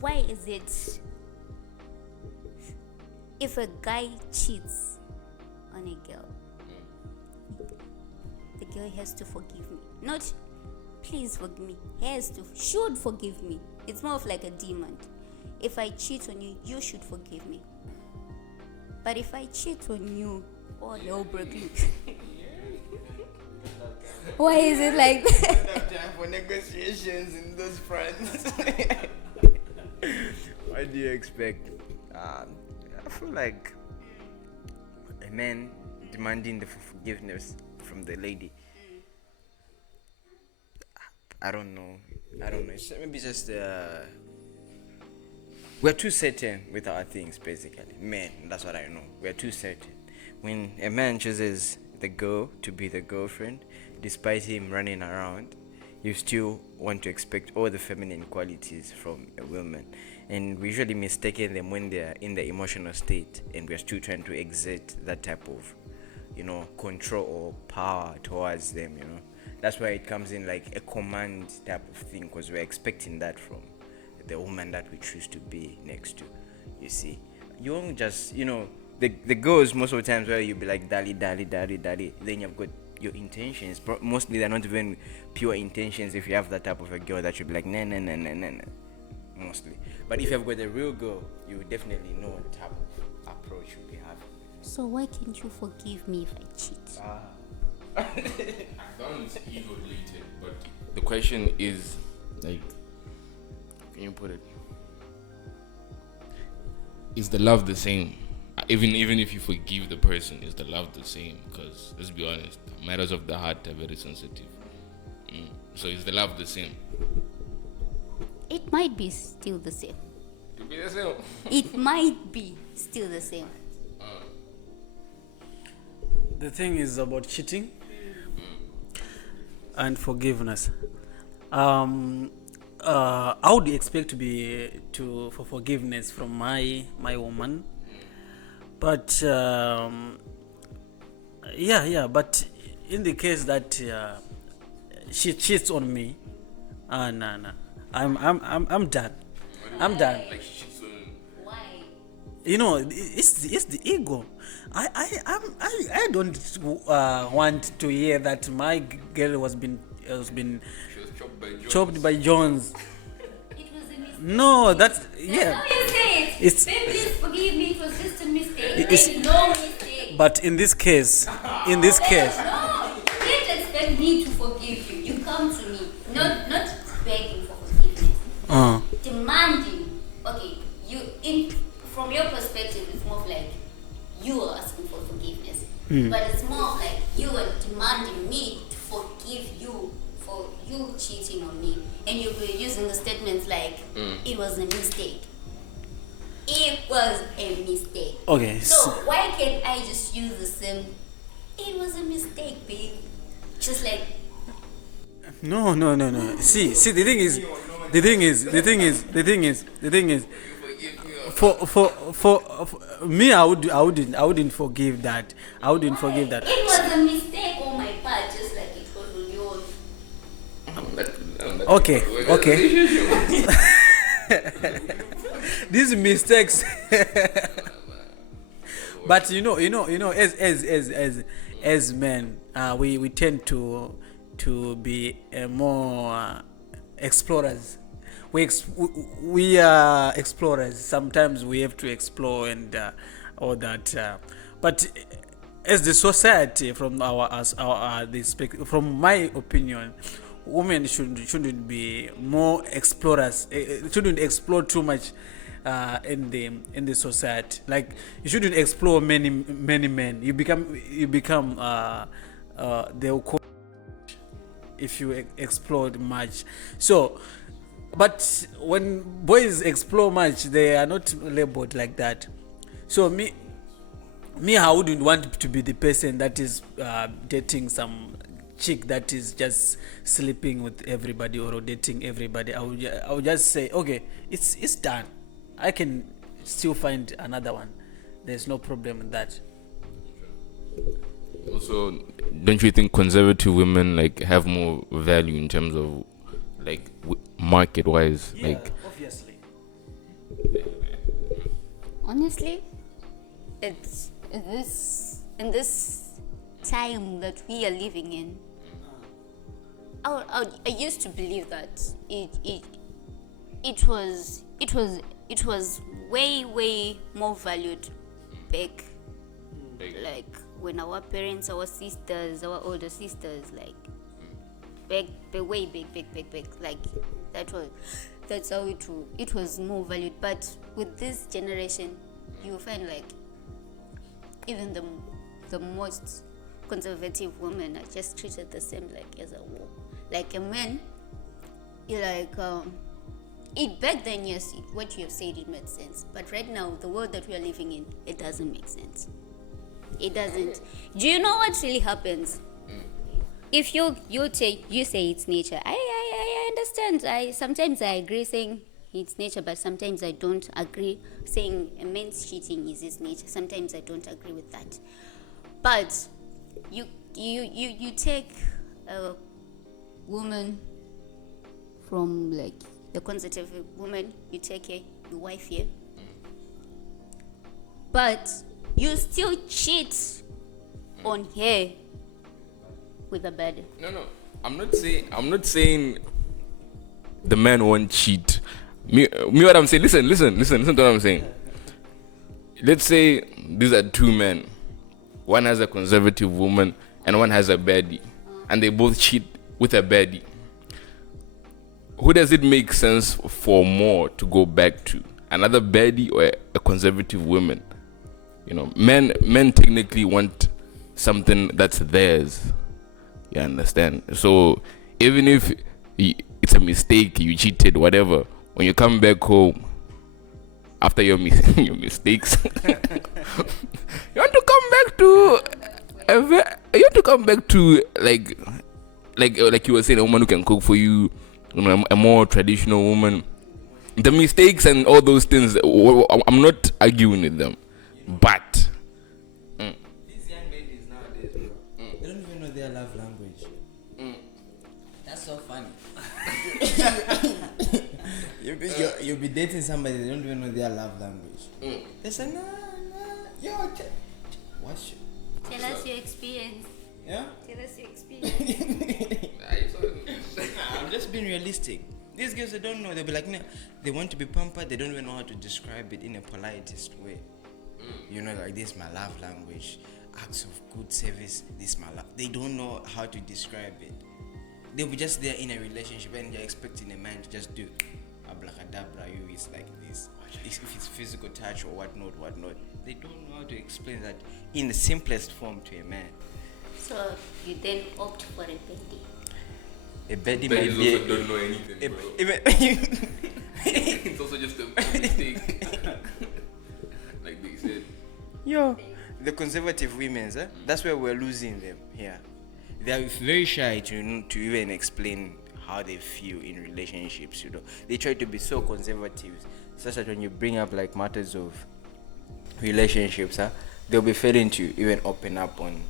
why is it if a guy cheats on a girl, the girl has to forgive me? Not please forgive me, should forgive me. It's more of like a demand. If I cheat on you, you should forgive me. But if I cheat on you, oh, hell broke loose. Why is it like that? I don't have time for negotiations in those fronts. What do you expect? I feel like a man demanding the forgiveness from the lady. I don't know. It's maybe just we're too certain with our things, basically. Men, that's what I know. We're too certain. When a man chooses the girl to be the girlfriend, despite him running around, you still want to expect all the feminine qualities from a woman. And we usually mistaken them when they're in the emotional state, and we're still trying to exert that type of, control or power towards them, That's why it comes in like a command type of thing, because we're expecting that from the woman that we choose to be next to. You see, you won't just, the girls most of the times where you'll be like daddy, then you've got your intentions. Mostly they're not even pure intentions. If you have that type of a girl, that you'll be like nah, mostly. But if you've got a real girl, you definitely know what type of approach you'll be having. So why can't you forgive me if I cheat? That one's ego related, but the question is like, can you put it? Is the love the same? Even if you forgive the person, is the love the same? Because let's be honest, matters of the heart are very sensitive. So is the love the same? It might be still the same. It be the same. It might be still the same. The thing is about cheating and forgiveness. I would expect for forgiveness from my woman, but but in the case that she cheats on me, I'm done. I'm done. Like she cheats on Why? It's the ego. I don't want to hear that my girl has been she was chopped by Jones. It was a mistake. No, that's That's yeah. how you say it. It's- Babe, please forgive me. It was just a mistake. It's- There's no mistake. But in this case, No, you can't expect me to forgive you. You come to me, not begging for forgiveness, demanding. Okay, from your perspective, it's more of like you are asking for forgiveness, but it's more of like you are demanding me to forgive you for you cheating on me, and you'll be using the statements like it was a mistake. It was a mistake. Okay. So why can't I just use the same? It was a mistake, babe. Just like No. See, the thing is, for me, I wouldn't forgive that. I wouldn't forgive that. it was a mistake on my part, just like it was on yours. Okay. These mistakes. But as men, we tend to be more explorers. We are explorers. Sometimes we have to explore and all that. But as the society, from from my opinion, women shouldn't be more explorers. Shouldn't explore too much in the society. Like, you shouldn't explore many men. You become they'll call if you explored much. So, but when boys explore much, they are not labeled like that. So me, I wouldn't want to be the person that is dating some chick that is just sleeping with everybody or dating everybody. I would just say, okay, it's done. I can still find another one. There's no problem with that. Also, don't you think conservative women like have more value in terms of like market wise? Yeah, Like, obviously. Honestly, it's in this time that we are living in. I used to believe that it was way more valued back, like when our parents, our sisters, our older sisters, like back way back, like that's how it was more valued. But with this generation, you find like even the most conservative women are just treated the same, like as a war. Like a man, you like it back then, yes, what you have said, it made sense. But right now, the world that we are living in, it doesn't make sense. It doesn't. Do you know what really happens? If you say it's nature, I understand. Sometimes I agree saying it's nature, but sometimes I don't agree saying a man's cheating is his nature. Sometimes I don't agree with that. But you take a woman from like the conservative woman, you take your wife here, but you still cheat on her with a bed. No. I'm not saying the man won't cheat. Me what I'm saying, listen to what I'm saying. Let's say these are two men. One has a conservative woman and one has a baddie. And they both cheat with a baddie. Who does it make sense for more to go back to? Another baddie or a conservative woman? You know, men technically want something that's theirs. You understand? So even if it's a mistake, you cheated, whatever, when you come back home after your mistakes, you want to come back to like you were saying, a woman who can cook for you, a more traditional woman. The mistakes and all those things, I'm not arguing with them, but these young ladies nowadays, bro, they don't even know their love language. That's so funny. You'll be dating somebody, they don't even know their love language. They say, nah, yo, what's your... Tell us your experience. Yeah? Tell us your experience. I'm just being realistic. These girls, they don't know. They'll be like, no, they want to be pampered. They don't even know how to describe it in a politest way. You know, like, this is my love language. Acts of good service, this is my love. They don't know how to describe it. They'll be just there in a relationship and they're expecting a man to just do abracadabra, you is like this. If it's physical touch or whatnot. They don't know how to explain that in the simplest form to a man. So you then opt for a baby. A baby they might be also don't know anything, bro. It's also just a mistake. Like they said. Yo, the conservative women's, that's where we're losing them here. They are very shy to even explain how they feel in relationships, you know. They try to be so conservative, such that when you bring up like matters of relationships, they'll be failing to even open up on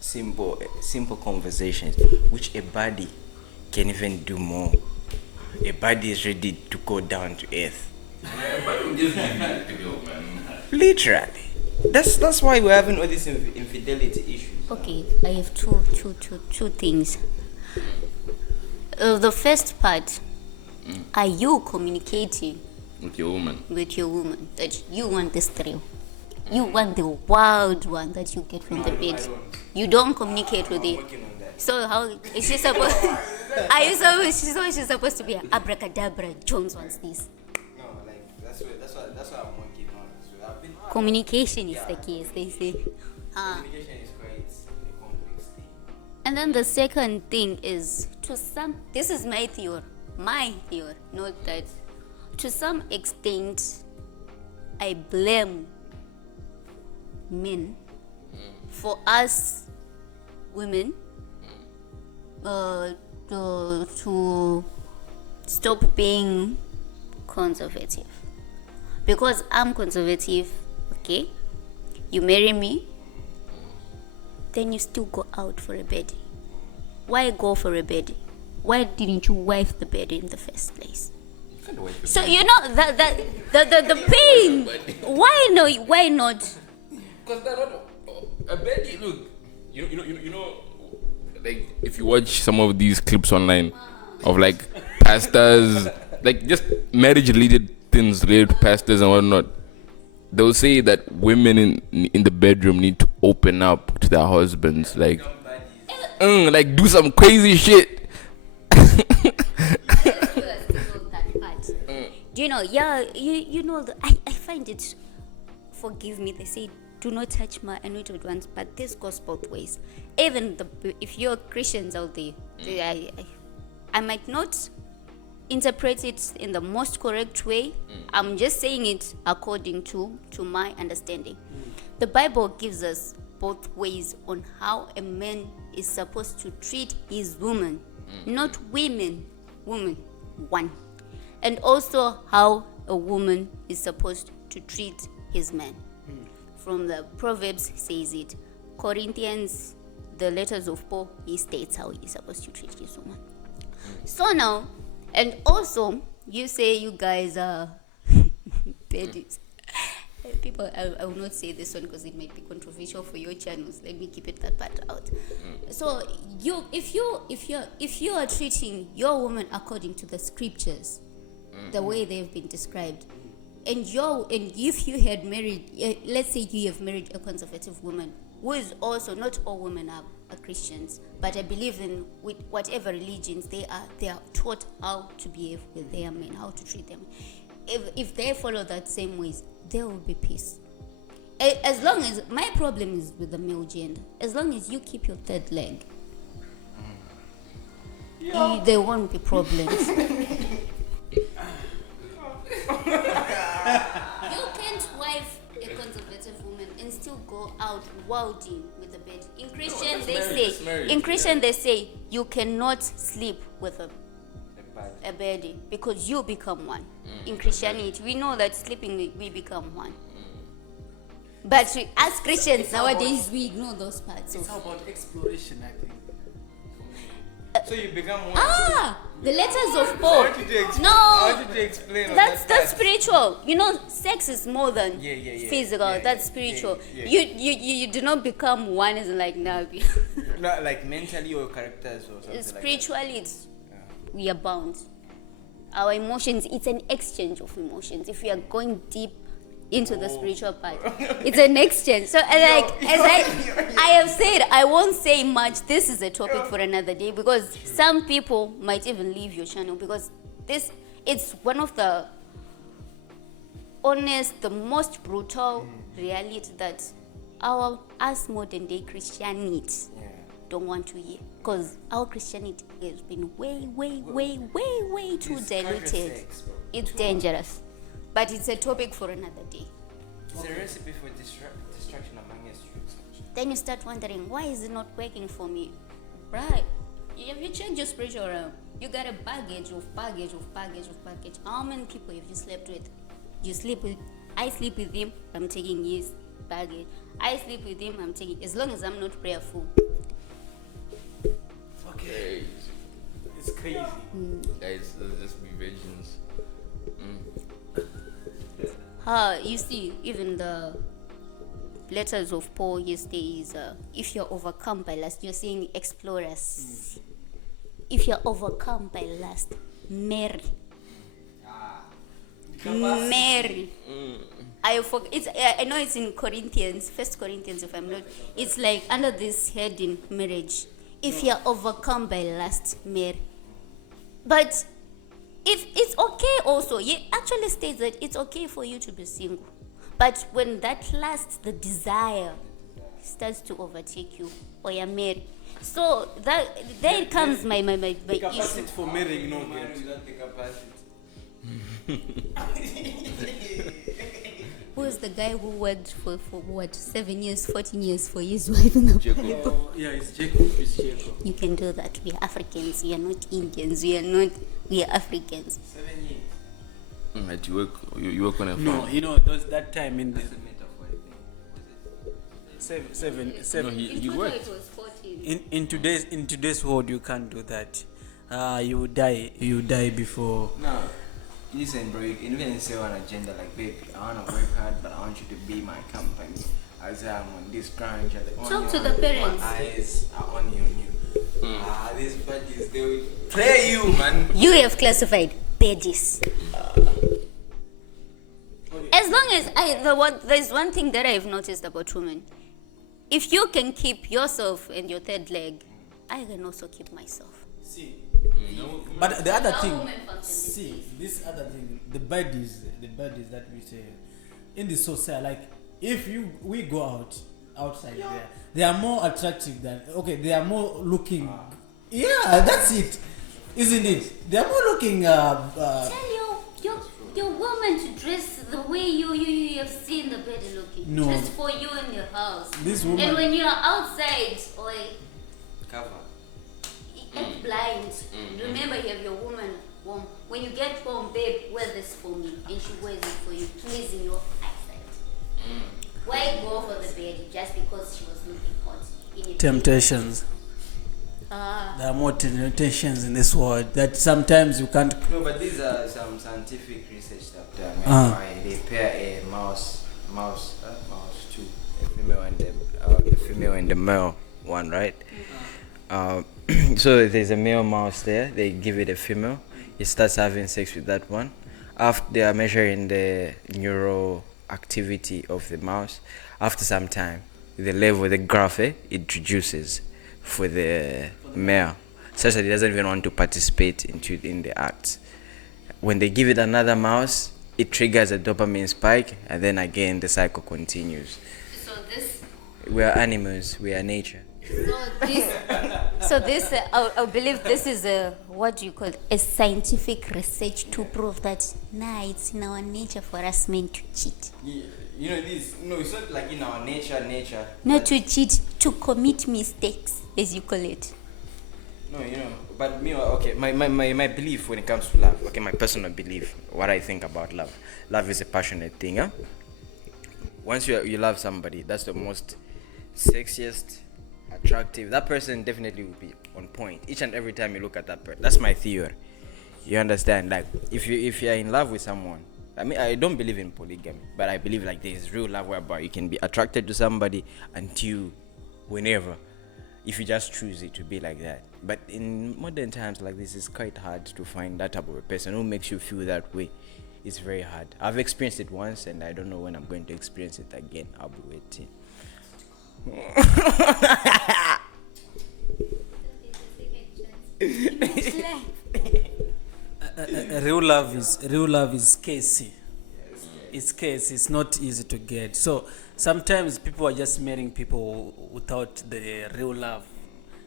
simple conversations, which a body can even do more. A body is ready to go down to earth. Literally. That's why we're having all these infidelity issues. Okay, I have two things. The first part, are you communicating With your woman that you want this thrill? You want the wild one that you get from the bed. You don't communicate with it. So how is she supposed? She's supposed to be an abracadabra. Jones wants this. No, like that's what I'm working on. So I've been Communication is the key, as they say. Communication is quite a complex thing. And then the second thing is, this is my theory, not that. To some extent, I blame men for us women to stop being conservative. Because I'm conservative, okay? You marry me, then you still go out for a bed. Why go for a bed? Why didn't you wife the bed in the first place? So you know the pain. Why no? Why not? Because they're not a bed. Look, you know, like if you watch some of these clips online of like pastors, like just marriage related things related to pastors and whatnot, they'll say that women in the bedroom need to open up to their husbands, like do some crazy shit. Do you know? Yeah, you know. I find it. Forgive me. They say, "Do not touch my anointed ones," but this goes both ways. Even if you're Christians out there, I might not interpret it in the most correct way. I'm just saying it according to my understanding. The Bible gives us both ways on how a man is supposed to treat his woman, not women, one, and also how a woman is supposed to treat his man. From the Proverbs says it. Corinthians, the letters of Paul, he states how he's supposed to treat his woman. So now, and also, you say you guys are baddies. People, I will not say this one because it might be controversial for your channels. Let me keep it that part out. So if you are treating your woman according to the scriptures, the way they've been described, and if you had married, let's say you have married a conservative woman, who is also, not all women are Christians, but I believe in with whatever religions they are taught how to behave with their men, how to treat them. If they follow that same ways, there will be peace. As long as, my problem is with the male gender, as long as you keep your third leg, there won't be problems. You can't wife a conservative woman and still go out wilding with a bed. In Christian they say you cannot sleep with a baddie because you become one. In Christianity, we know that sleeping we become one. But as Christians nowadays, we ignore those parts. It's all about exploration, I think. So you become one. The letters of Paul. I wanted to explain. That's spiritual. You know, sex is more than physical. That's spiritual. You do not become one as like now. Not like mentally or characters or something. Spiritually, we are bound. Our emotions, it's an exchange of emotions. If we are going deep into the spiritual part, it's an exchange. So I have said, I won't say much. This is a topic for another day, because some people might even leave your channel, because it's one of the honest, the most brutal reality that us modern day Christianity don't want to hear, because our Christianity has been way too diluted. It's dangerous. But it's a topic for another day. It's a recipe for destruction among us youths. Then you start wondering, why is it not working for me? Right. Have you checked your spiritual realm? You got a baggage. How many people have you slept with? I sleep with him, I'm taking his baggage. I sleep with him, I'm taking, as long as I'm not prayerful. Okay. It's crazy. Guys, let's just be virgins. You see, even the letters of Paul yesterday is, if you're overcome by lust, you're saying explorers. If you're overcome by lust, marry. Marry. I know it's in Corinthians, 1 Corinthians, if I'm not. It's like under this heading, marriage. If you're overcome by lust, marry. But if it's okay also, it actually states that it's okay for you to be single. But when that lust, the desire, starts to overtake you, or you're married. So there it comes my issue. For marrying, no Who is the guy who worked for what, 7 years, 14 years for his wife? It's Jacob. You can do that. We are Africans. We are not Indians. We are Africans. 7 years. But you work on a farm. No, you know, that time in the That's a metaphor, I think. seven. No, he It worked. was 14. In today's world, you can't do that. You die before. No. Listen, bro, you can even say on agenda like, babe, I wanna work hard, but I want you to be my company. As I'm on this crunch, and Talk to the parents. My eyes are only on you. These buddies, they will play you, man. You have classified badges. As long as there's one thing that I've noticed about women. If you can keep yourself and your third leg, I can also keep myself. See, but the other How thing, women function these see, days. this other thing, the baddies that we say in the society, like if we go outside there, they are more attractive than they are more looking. Yeah, that's it, isn't it? They are more looking. Tell your woman to dress the way you have seen the bed looking. No. Just for you in your house. This woman. And when you are outside, like Cover. act blind. Remember, you have your woman home. When you get home, babe, wear this for me, and she wears it for you, pleasing your eyesight. Why go for the bed just because she was looking hot? In it? Temptations. There are more temptations in this world that sometimes you can't. No, but these are some scientific research that why they pair a mouse two, a female and the male one, right? So there's a male mouse there. They give it a female. It starts having sex with that one. After they are measuring the neural activity of the mouse, after some time, the level, the graph, it reduces for the male, such that he doesn't even want to participate in the act. When they give it another mouse, it triggers a dopamine spike, and then again the cycle continues. So this. We are animals. We are nature. So this, I believe this is what do you call it? A scientific research to prove that it's in our nature for us men to cheat. Yeah, you know this. No, it's not like in our nature. Not to cheat, to commit mistakes, as you call it. No, but me, okay, my belief when it comes to love, okay, my personal belief, what I think about love. Love is a passionate thing, huh? Once you love somebody, that's the most sexiest, attractive. That person definitely will be on point each and every time you look at that person. That's my theory. You understand? Like if you're in love with someone, I mean, I don't believe in polygamy, but I believe like there's real love whereby you can be attracted to somebody until whenever, if you just choose it to be like that. But in modern times like this, it's quite hard to find that type of a person who makes you feel that way. It's very hard. I've experienced it once, and I don't know when I'm going to experience it again. I'll be waiting. Real love is scarce. It's scarce. It's not easy to get. So sometimes people are just marrying people without the real love.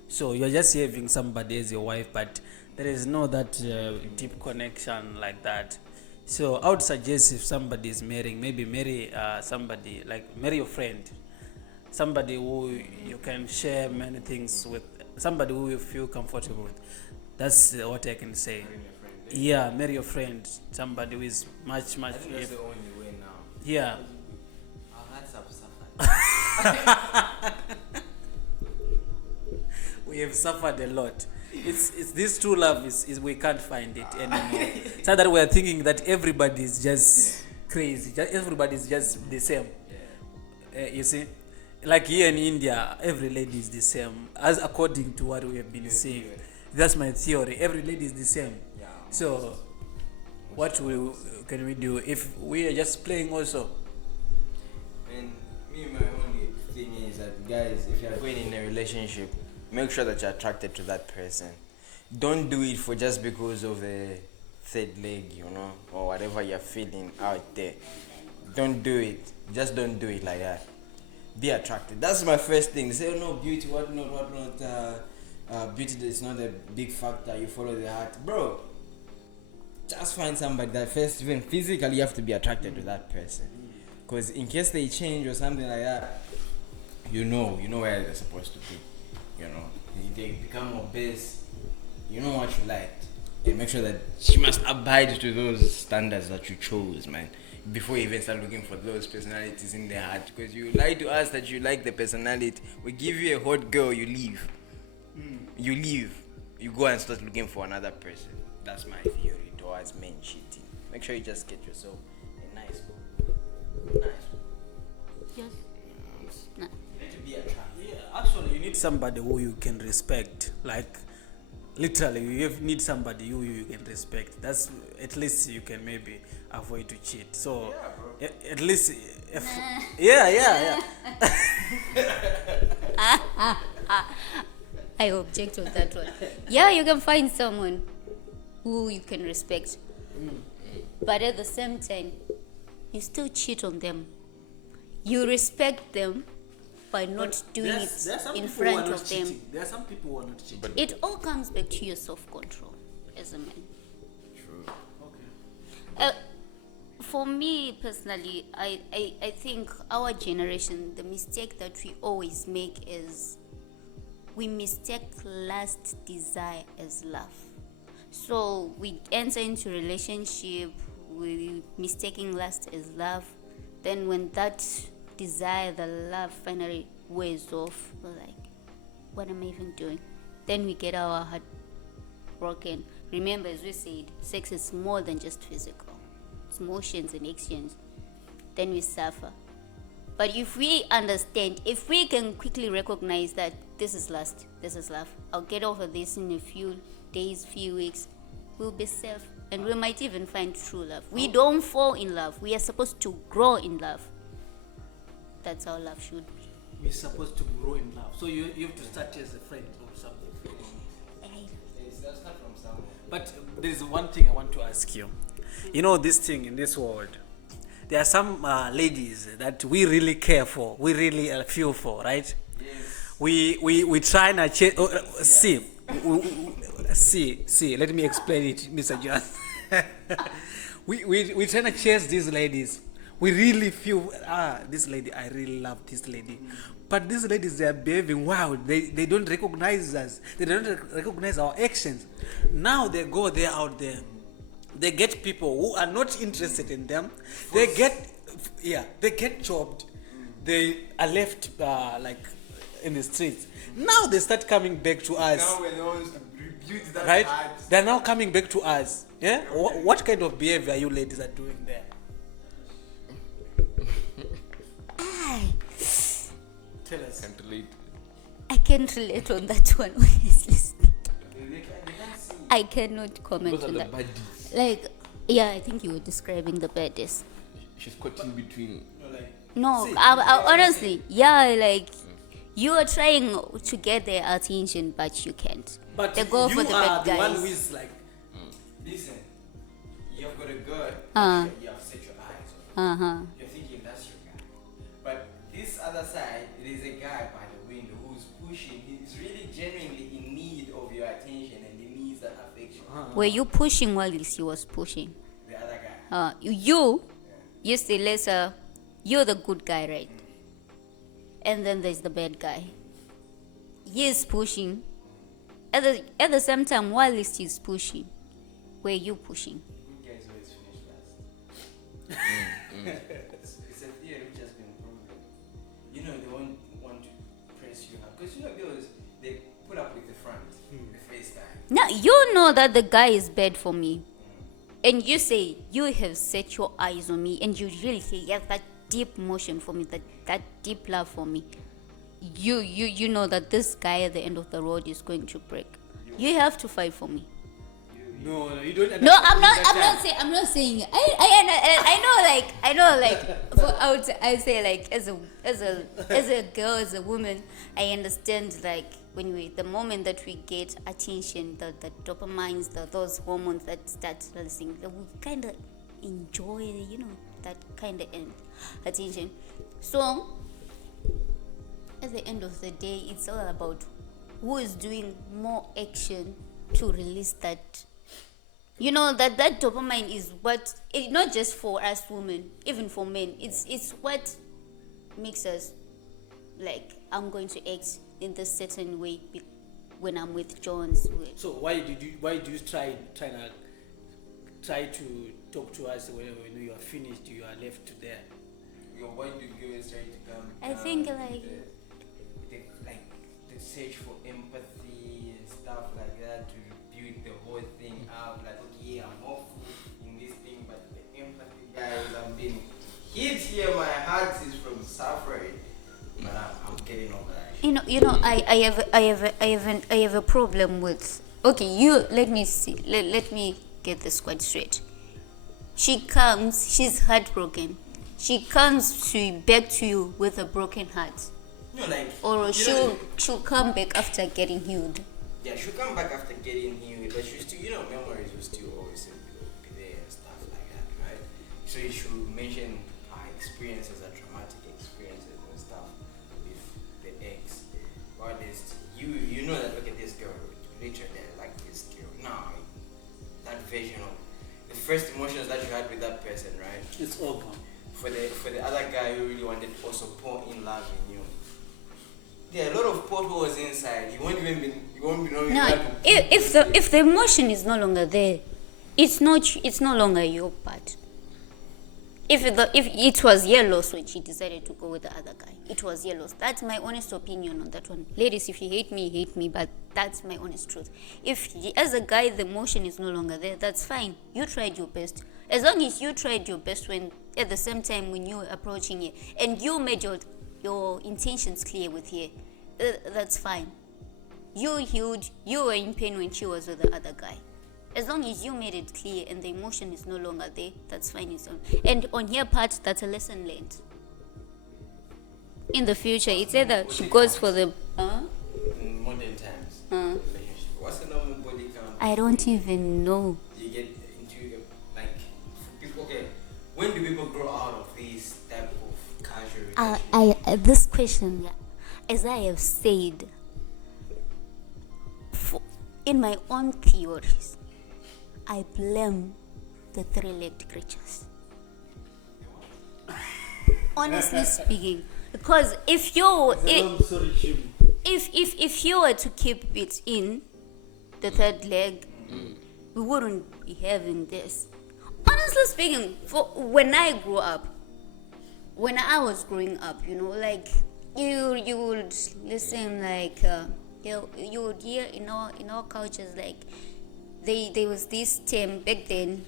So you're just having somebody as your wife, but there is no that deep connection like that. So I would suggest if somebody is marrying, maybe marry somebody, like marry your friend, somebody who you can share many things with, somebody who you feel comfortable with. That's what I can say. Yeah, marry your friend, somebody who is much. That's the only way now. Yeah. Our hearts have suffered. We have suffered a lot. It's this true love is we can't find it anymore. So that we are thinking that everybody is just crazy. Everybody is just the same. You see, like here in India, every lady is the same, as according to what we have been seeing. That's my theory. Every lady is the same. So, what can we do if we are just playing also? And my only thing is that, guys, if you're going in a relationship, make sure that you're attracted to that person. Don't do it for just because of the third leg, or whatever you're feeling out there. Don't do it. Just don't do it like that. Be attracted. That's my first thing. Say, no, beauty, whatnot. Beauty is not a big factor. You follow the heart. Bro, just find somebody that first, even physically, you have to be attracted to that person. Because in case they change or something like that, you know where they're supposed to be. If they become obese, you know what you like. And make sure that she must abide to those standards that you chose, man. Before you even start looking for those personalities in the heart. Because you lie to us that you like the personality. We give you a hot girl, you leave. You leave. You go and start looking for another person. That's my theory towards men cheating. make sure you just get yourself a nice one. Yes. No. You need to be attractive. Yeah, actually, you need somebody who you can respect. Like, literally, need somebody who you can respect. That's at least you can maybe avoid to cheat. So, at least, if, yeah. I object on that one. Yeah, you can find someone who you can respect, but at the same time, you still cheat on them. You respect them by not doing it in front of them. There are some people who are not cheating. It all comes back to your self-control as a man. True. Okay. For me personally, I think our generation, the mistake that we always make is we mistake lust desire as love. So we enter into relationship, we mistaking lust as love. Then when that desire, the love finally wears off, we're like, what am I even doing? Then we get our heart broken. Remember, as we said, sex is more than just physical. It's emotions and actions. Then we suffer. But if we understand, if we can quickly recognize that this is lust, this is love, I'll get over this in a few days, few weeks, we'll be safe. And we might even find true love. We don't fall in love. We are supposed to grow in love. That's how love should be. We're supposed to grow in love. So you have to start as a friend or something. Start from somewhere. But there's one thing I want to ask you. You know, this thing in this world, there are some ladies that we really care for, we really feel for, right? Yes. We try and see, let me explain it, Mr. John. we try to chase these ladies. We really feel, this lady, I really love this lady. But these ladies, they are behaving wild. They don't recognize us. They don't recognize our actions. Now they go there out there. They get people who are not interested in them. They get chopped. They are left like in the streets. Now they start coming back to us. Now we're the ones to rebuke that Right? heart. They're now coming back to us. Yeah? What kind of behavior you ladies are doing there? Tell us. Can't relate. I can't relate on that one, honestly. They can't see. I cannot comment Those are on the that. buddies. Like, yeah, I think you were describing the baddies. She's caught in between. No, See, I honestly, yeah, like, you are trying to get their attention, but you can't. But They go you for the are bad the one guys. who is like, Listen, you've got a girl. You have set your eyes on. You're thinking that's your guy. But this other side, it is a guy by the window who's pushing. He's really genuinely in need of your attention and he needs that affection. Were you pushing while he was pushing? The other guy. You say later, you're the good guy, right? And then there's the bad guy. He is pushing. At the same time, while he's pushing, were you pushing? Good guys always finish last. It's a theory which has been proven. You know, they won't want to press you up. Because you know, girls, they put up with the front, the face guy. Now, you know that the guy is bad for me. And you say, you have set your eyes on me. And you really say, you have that deep emotion for me, that deep love for me. You know that this guy at the end of the road is going to break. You have to fight for me. no, you don't understand. No, I'm not saying. I know like I say like as a girl, as a woman, I understand like the moment that we get attention, the dopamines, those hormones that start releasing, we kind of enjoy, that kind of attention. So at the end of the day, it's all about who is doing more action to release that. You know that dopamine is what, not just for us women, even for men. It's what makes us like, I'm going to act in this certain way when I'm with Jones. So why do you try to talk to us when you are finished, you are left to there? Why do girls try to come? I think like the search for empathy and stuff like that to build the whole thing up. Like, okay, I'm awful in this thing, but guys. I'm being hit here. My heart is from suffering, but I'm getting over that. I have a problem with. Okay, you let me see. Let me get this quite straight. She comes. She's heartbroken. She comes back to you with a broken heart, No, like or she'll come back after getting healed. yeah, she'll come back after getting healed, but she'll still, memories will still always be there and stuff like that, right? So you should mention her experiences, her traumatic experiences and stuff with the ex. Or at least you know that, okay, this girl, literally I like this girl. Now, that version of the first emotions that you had with that person, right? It's over. For the other guy who really wanted to also pour in love in you. There are a lot of potholes inside. You won't be knowing. No, if the emotion is no longer there, it's no longer your part. If it was yellow, so she decided to go with the other guy. It was yellow. That's my honest opinion on that one. Ladies, if you hate me, but that's my honest truth. If as a guy the emotion is no longer there, that's fine. You tried your best. As long as you tried your best when at the same time when you were approaching it and you made your intentions clear with her, that's fine. You healed. You were in pain when she was with the other guy. As long as you made it clear and the emotion is no longer there, that's fine. And on her part, that's a lesson learned. In the future, it's either she goes for the. In modern times, relationship. What's the normal body count? I don't even know. You get into like people. Okay, when do people grow out of this type of casual relationship? This question, as I have said, in my own theories, I blame the three-legged creatures. Honestly speaking, because if you were to keep it in the third leg, we wouldn't be having this. Honestly speaking, when I grew up, when I was growing up, like you would listen like you would hear in our cultures like there was this term back then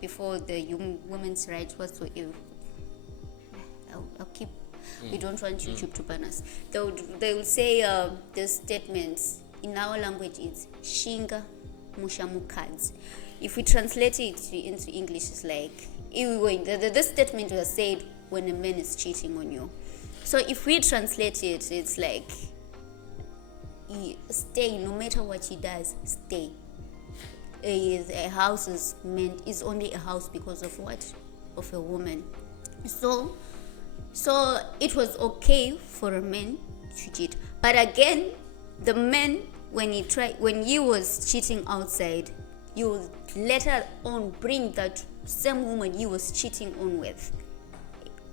before the women's rights whatsoever. I'll keep. We don't want YouTube to ban us. They will say the statements in our language it's shinga mushamukadzi. If we translate it into English, it's like this statement was said when a man is cheating on you. So if we translate it, it's like stay no matter what he does, stay. A house is only a house because of what? Of a woman. So it was okay for a man to cheat. But again, the man when he was cheating outside, you will later on bring that same woman he was cheating on with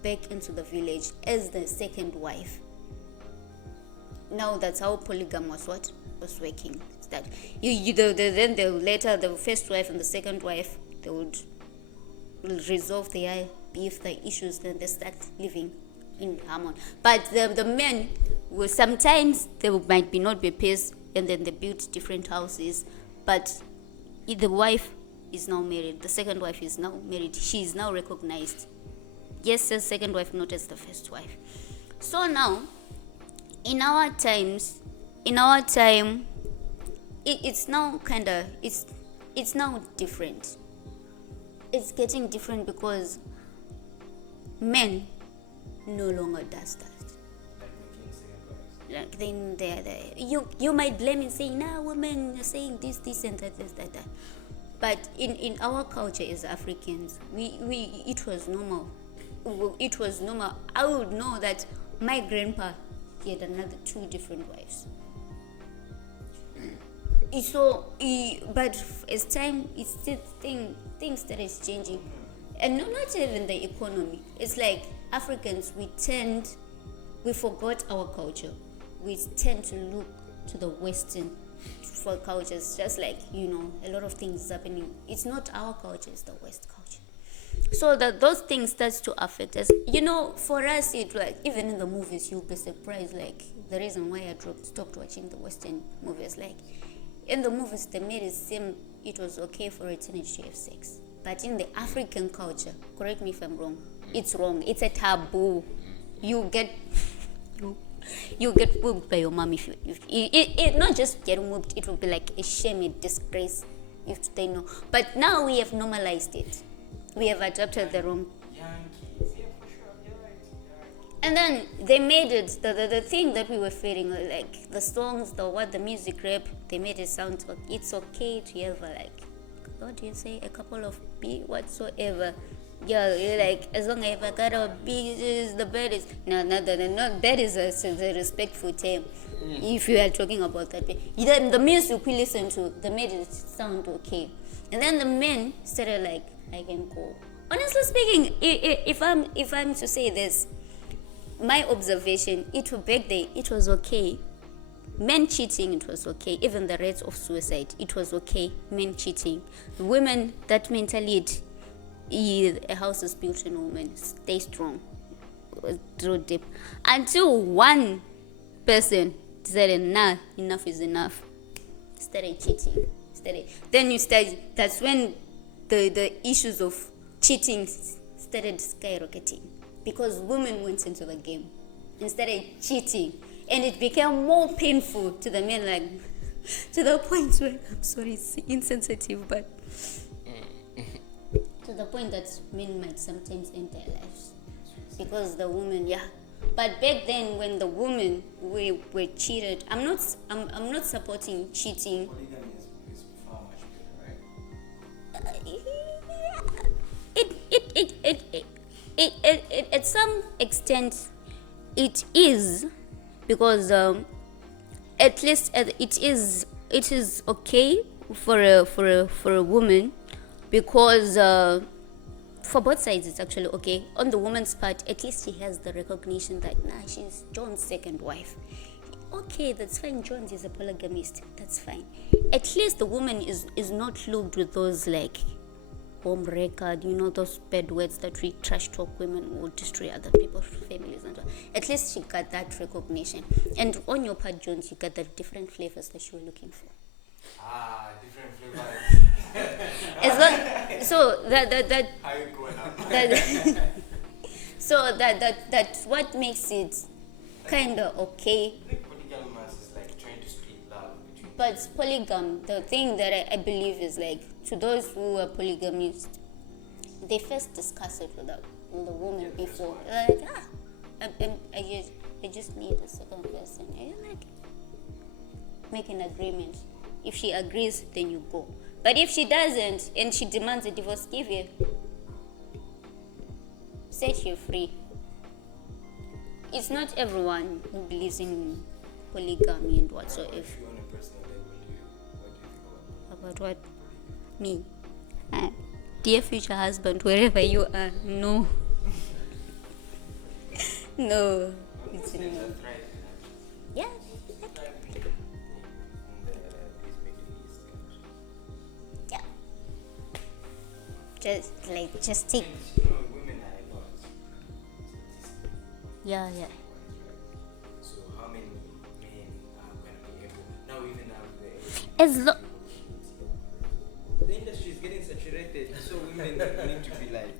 back into the village as the second wife. Now that's how polygamy was working. It's that then the first wife and the second wife, they would resolve their beef, their issues, then they start living in harmony. But the men will sometimes there might not be peace, and then they build different houses. But if the wife is now married, the second wife is now married, she is now recognized. Yes, as second wife, not as the first wife. So now, in our time, it's now it's now different. It's getting different because men no longer does that. Like then you might blame and say, nah, women are saying this and that. But in our culture as Africans, it was normal. It was normal. I would know that my grandpa, he had another 2 different wives. So, but as time, it's still things that is changing, and not even the economy. It's like Africans, we forgot our culture. We tend to look to the Western for cultures, just like a lot of things is happening. It's not our culture; it's the West culture. So that those things starts to affect us. For us, it like even in the movies, you'll be surprised. Like the reason why I stopped watching the Western movies, like in the movies, they made it seem it was okay for a teenager to have sex. But in the African culture, correct me if I'm wrong, it's wrong. It's a taboo. You get whooped by your mom if it not just get whooped. It will be like a shame, a disgrace if they know. But now we have normalized it. We have adopted the wrong. And then they made it the thing that we were feeling, like the songs, the music rap, they made it sound like it's okay to have like, what do you say, a couple of B whatsoever. Yeah, you're like, as long as I got a B, is the bed is no, that is a respectful term. If you are talking about that, then the music we listen to, they made it sound okay, and then the men started like, I can go. Honestly speaking, if I'm to say this, my observation, back then it was okay. Men cheating, it was okay. Even the rate of suicide, it was okay. Men cheating, women, that mentality. A house is built in a woman. Stay strong, draw deep, until one person decided, nah, enough is enough. Started cheating. Then you start. That's when the issues of cheating started skyrocketing, because women went into the game and started cheating, and it became more painful to the men, like to the point where, I'm sorry, it's insensitive, but to the point that men might sometimes end their lives because the woman, yeah. But back then, when the women were cheated, I'm not supporting cheating. Polygamy is far much better, right? It at some extent it is, because at least it is okay for a woman, because for both sides it's actually okay. On the woman's part, at least she has the recognition that she's John's second wife. Okay, that's fine. John is a polygamist. That's fine. At least the woman is not looked with those like home record, those bad words that we trash talk women or destroy other people's families and all. At least she got that recognition. And on your part, Jones, you got the different flavors that you were looking for. Different flavors. So that How you going up? so that's what makes it kind of okay. I think polygamous is like trying to split love between. But polygamy, the thing that I believe is like, to those who are polygamists, they first discuss it with the woman before. Like, I just need a second person. And like, make an agreement. If she agrees, then you go. But if she doesn't and she demands a divorce, give her. Set you free. It's not everyone who believes in polygamy and whatsoever. If you on a personal level, what do you think About what? Me? Dear future husband, wherever you are, no. No. It's no. Yeah. Yeah. Just take. Women are a lot. Yeah. So how many men are going to be able? Now we even have the industry is getting saturated, so women need to be like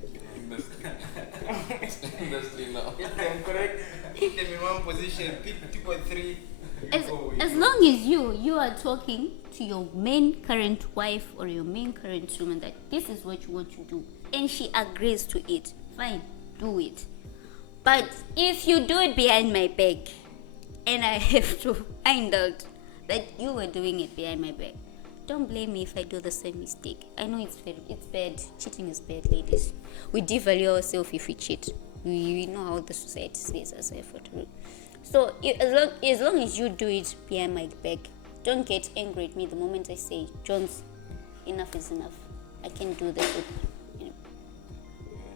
Industry now. get them correct, put them in one position, pick 2.3. As long as you are talking to your main current wife or your main current woman that this is what you want to do, and she agrees to it, fine, do it. But if you do it behind my back, and I have to find out that you were doing it behind my back, don't blame me if I do the same mistake. I know it's bad. Cheating is bad, ladies. We devalue ourselves if we cheat. We know how the society sees us effort. So as long as you do it behind my back, don't get angry at me the moment I say, Jones, enough is enough. I can't do this.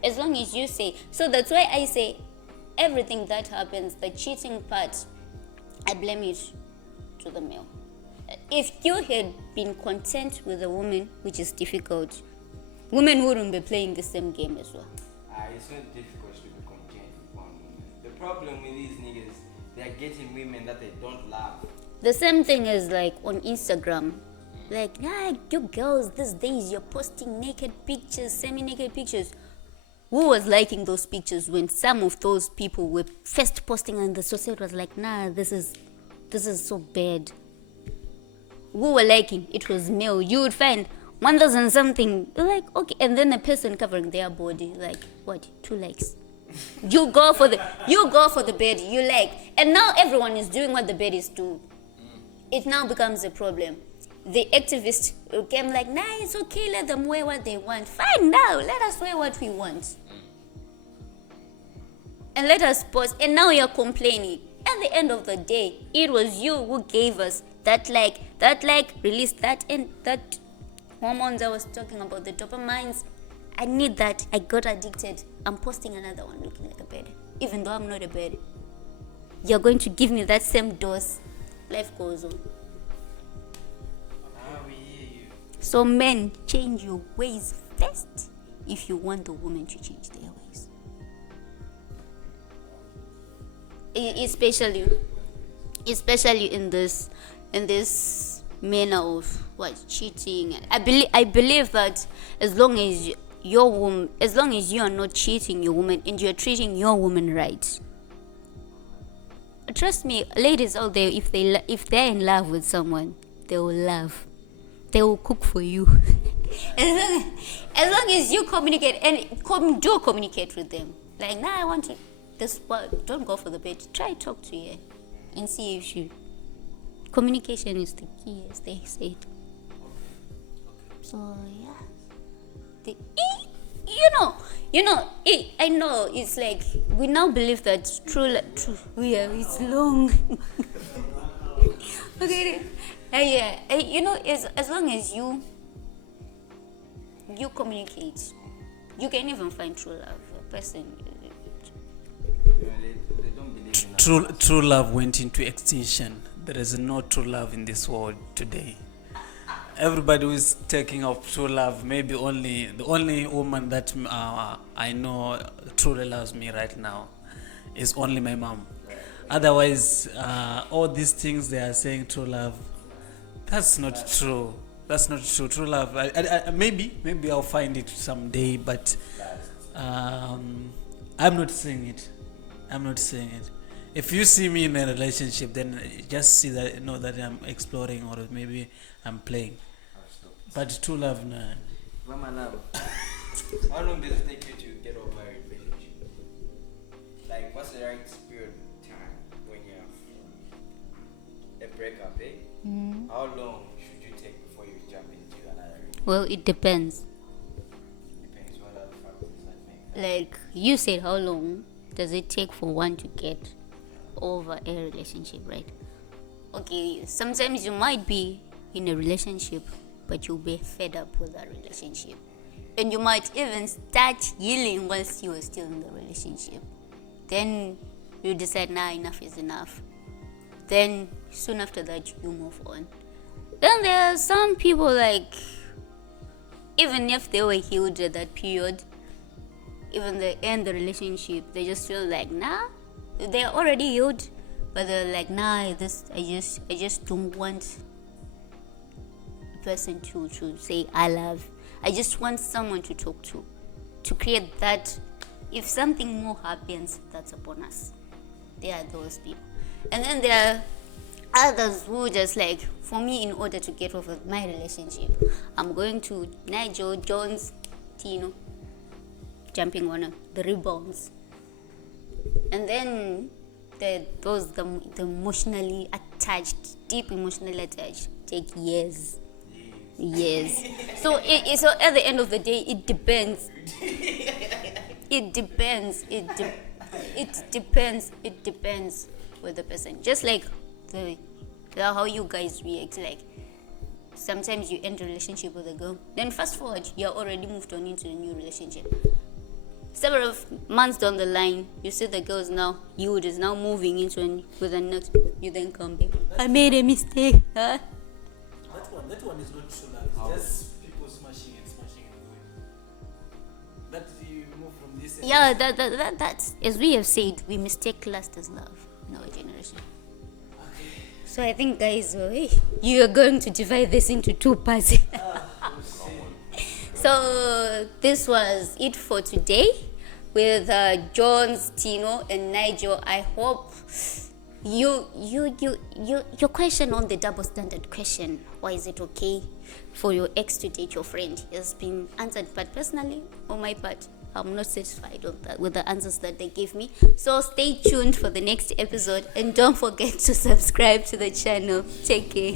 As long as you say. So that's why I say everything that happens, the cheating part, I blame it to the male. If you had been content with a woman, which is difficult, women wouldn't be playing the same game as well. It's not difficult to be content with one woman. The problem with these niggas, they are getting women that they don't love. The same thing is like on Instagram. Like, you girls these days, you're posting naked pictures, semi-naked pictures. Who was liking those pictures when some of those people were first posting and the society was like, nah, this is so bad? Who were liking? It was male. You would find 1,000 something. You're like, okay, and then a person covering their body, like, what, 2 likes? You go for the bed you like, and now everyone is doing what the baddies do. It now becomes a problem. The activists came like, nah, it's okay, let them wear what they want. Fine, now let us wear what we want, and let us post. And now you're complaining. At the end of the day, it was you who gave us that like released that, and that hormones I was talking about, the dopamines. I need that. I got addicted. I'm posting another one looking like a bed, even though I'm not a bed. You're going to give me that same dose. Life goes on. So men, change your ways first if you want the woman to change their ways. Especially in this manner of what, cheating. I believe that as long as you are not cheating your woman and you're treating your woman right, trust me, ladies out there, if they're in love with someone, they will love. They will cook for you. as long as you communicate and do communicate with them. Like, nah, I want to this. Don't go for the bed. Try talk to her and see if she. Communication is the key, as they said. So yeah, I know it's like we now believe that true. Yeah, it's long. Okay. As long as you communicate, you can even find true love. A person. They don't believe in True love went into extinction. There is no true love in this world today. Everybody who is taking up true love, maybe the only woman that I know truly loves me right now is only my mom. Otherwise, all these things they are saying true love, that's not true. That's not true. True love, maybe I'll find it someday, but I'm not saying it. If you see me in a relationship, then just see that, know that I'm exploring, or maybe I'm playing. But true love, no. Mama love. How long does it take you to get over a relationship? Like, what's the right period of time when you have a breakup, How long should you take before you jump into another relationship? Well, it depends. Depends what other factors that make that. Like you said, how long does it take for one to get over a relationship, right? Okay, sometimes you might be in a relationship, but you'll be fed up with that relationship, and you might even start healing whilst you are still in the relationship. Then you decide, nah, enough is enough. Then soon after that you move on. Then there are some people, like, even if they were healed at that period, even they end the relationship, they just feel like, nah, they're already healed, but they're like, nah, I just don't want a person to say I love. I just want someone to talk to create that. If something more happens, that's a bonus. There are those people. And then there are others who just like, for me, in order to get over my relationship, I'm going to Nigel, Jones, Tino, jumping on the rebounds. And then the emotionally attached, deep emotionally attached, take years. Yes. So at the end of the day, it depends. It depends with the person. Just like how you guys react. Like, sometimes you end a relationship with a girl, then fast forward, you're already moved on into a new relationship. Several months down the line, you see the girl is now moving into with a next. You then come back. I made a mistake. Huh? That one is not true love. It's just people smashing and going. That you move from this. Yeah, that's, as we have said, we mistake lust as love in our generation. Okay. So I think, guys, you are going to divide this into 2 parts. So this was it for today with Jones, Tino, and Nigel. I hope your question on the double standard question, why is it okay for your ex to date your friend, has been answered. But personally, on my part, I'm not satisfied with the answers that they gave me. So stay tuned for the next episode, and don't forget to subscribe to the channel. Take care.